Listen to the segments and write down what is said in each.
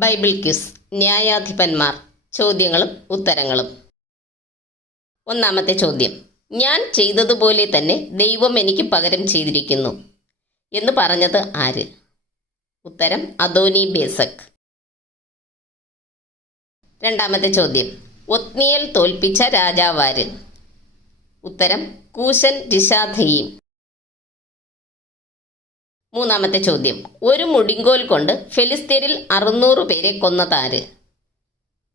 Bible quiz. ന്യായാധിപന്മാർ. ചോദ്യങ്ങളും ഉത്തരങ്ങളും. ഒന്നാമത്തെ ചോദ്യം. ഞാൻ ചെയ്തതുപോലെ തന്നെ ദൈവം എനിക്ക് പകരം ചെയ്തിരിക്കുന്നു. എന്ന് പറഞ്ഞത് ആര്? ഉത്തരം അദോനി ബേസക്. രണ്ടാമത്തെ ചോദ്യം. ഒത്നിയൽ തോൽപ്പിച്ച രാജാവാര്? ഉത്തരം കൂശൻ രിഷാധയീം. മൂന്നാമത്തെ ചോദ്യം. ഒരു മുടിങ്കോൽ കൊണ്ട് ഫെലിസ്തീനിൽ അറുന്നൂറ് പേരെ കൊന്നതാര്?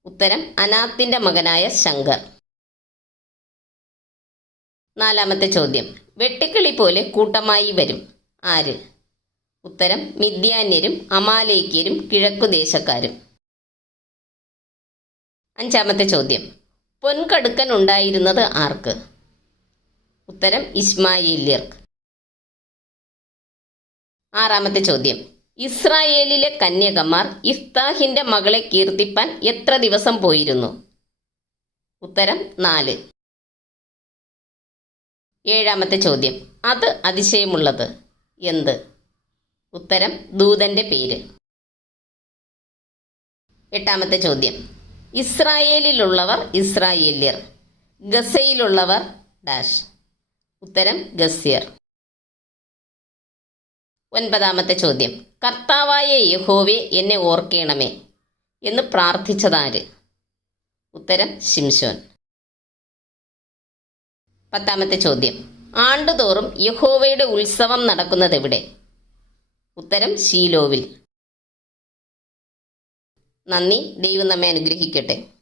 ഉത്തരം അനാത്തിന്റെ മകനായ ശങ്കർ. നാലാമത്തെ ചോദ്യം. വെട്ടുക്കിളി പോലെ കൂട്ടമായി വരും. ആര്? ഉത്തരം മിഥ്യാന്യരും അമാലേക്യരും കിഴക്കുദേശക്കാരും അഞ്ചാമത്തെ ചോദ്യം. പൊൻകടുക്കൻ ഉണ്ടായിരുന്നത് ആർക്ക്? ഉത്തരം ഇസ്മായില്യർക്ക്. ആറാമത്തെ ചോദ്യം. ഇസ്രായേലിലെ കന്യകമാർ ഇഫ്താഹിന്റെ മകളെ കീർത്തിപ്പാൻ എത്ര ദിവസം പോയിരുന്നു? ഉത്തരം നാല്. ഏഴാമത്തെ ചോദ്യം. അത് അതിശയമുള്ളത്. എന്ത്? ഉത്തരം ദൂതന്റെ പേര്. എട്ടാമത്തെ ചോദ്യം. ഇസ്രായേലിലുള്ളവർ ഇസ്രായേല്യർ. ഗസയിലുള്ളവർ ഡാഷ്. ഉത്തരം ഗസ്യർ. ഒൻപതാമത്തെ ചോദ്യം. കർത്താവായ യഹോവെ എന്നെ ഓർക്കണമേ എന്ന് പ്രാർത്ഥിച്ചതാര്? ഉത്തരം ശിംശോൻ. പത്താമത്തെ ചോദ്യം. ആണ്ടുതോറും യഹോവയുടെ ഉത്സവം നടക്കുന്നത് എവിടെ ഉത്തരം ശീലോവിൽ. നന്ദി. ദൈവം നമ്മെ അനുഗ്രഹിക്കട്ടെ.